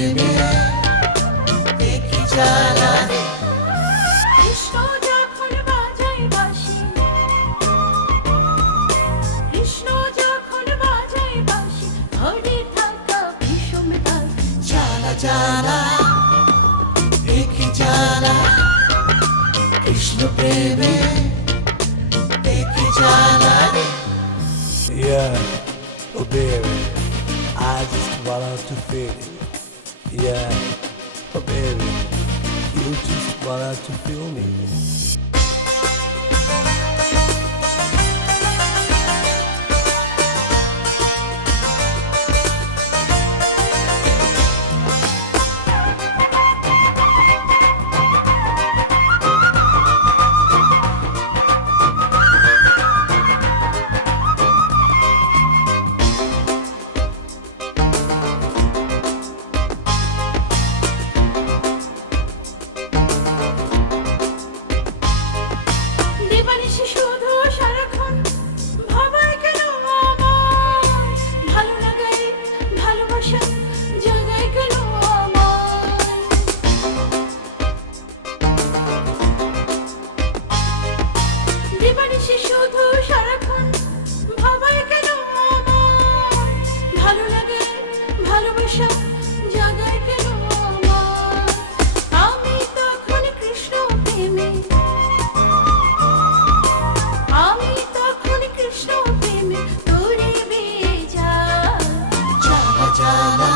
প্রেমে একই জ্বালা রে। কৃষ্ণ যখন বাজায় বাঁশি, কৃষ্ণ যখন বাজায় বাঁশি, ঘরে থাকা বিষম দাগ জ্বালা জ্বালা একই জ্বালা, কৃষ্ণ প্রেমে একই জ্বালা রে। Yeah, oh baby, I just wanna to feel it. Yeah, oh baby, you just wanna to feel me. দিবানিশি শুধু সারাক্ষণ ভাবায় কেন আমায়, ভালো লাগায় ভালোবাসা জাগায় কেন আমায়। দিবানিশি শুধু সারাক্ষণ ভাবায় কেন আমায়, ভালো লাগায় ভালোবাসা জাগায় কেন আমায়। আমি তখন কৃষ্ণ প্রেমে, আমি তখন কৃষ্ণ প্রেমে তোরে বেজা। জ্বালা জ্বালা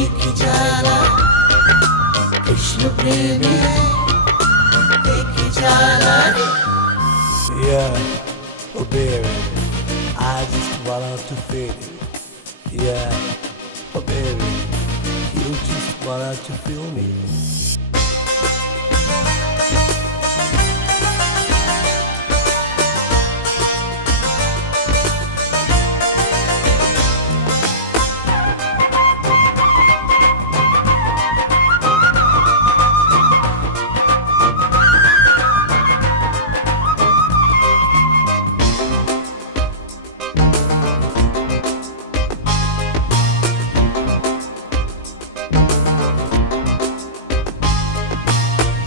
একই জ্বালা, কৃষ্ণ প্রেমে একই জ্বালা রে। Yeah, oh baby, I just wanna to feel it. Yeah, oh baby, you just wanna to feel me.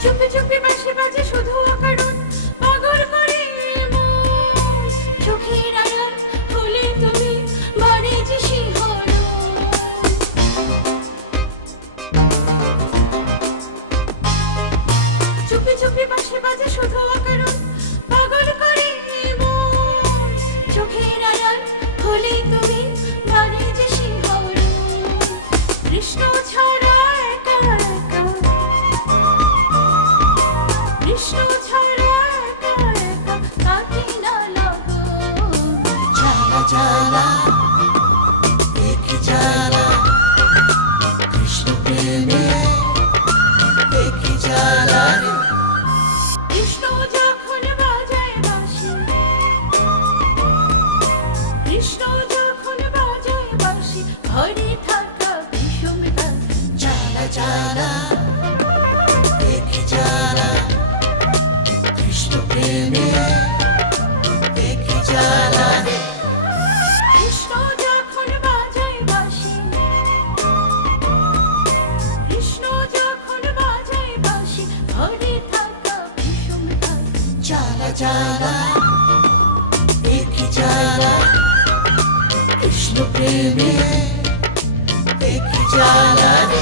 চুপি চুপি বাঁশি বাজে শুধু অকারণ, পাগল করে মন। চোখের আড়াল হলে তুমি বাড়ে যে শিহরণ। চুপি চুপি বাঁশি বাজে শুধু অকারণ, পাগল করে মন। চোখের আড়াল হলে তুমি বাড়ে যে শিহরণ। কৃষ্ণ ছাড়া একা একা, কৃষ্ণ ছাড়া একা একা কাটি না লগন। জ্বালা জ্বালা একই জ্বালা, কৃষ্ণ প্রেমে একই জ্বালা রে। কৃষ্ণ যখন বাজায় বাঁশি, কৃষ্ণ যখন বাজায় বাঁশি, ঘরে থাকা বিষম দাগ জ্বালা জ্বালা একই জ্বালা, কৃষ্ণ প্রেমে একই জ্বালা রে। কৃষ্ণ যখন বাজায় বাঁশি, কৃষ্ণ যখন বাজায় বাঁশি, ঘরে থাকা বিষম দাগ জ্বালা জ্বালা একই জ্বালা, কৃষ্ণ প্রেমে একই জ্বালা রে।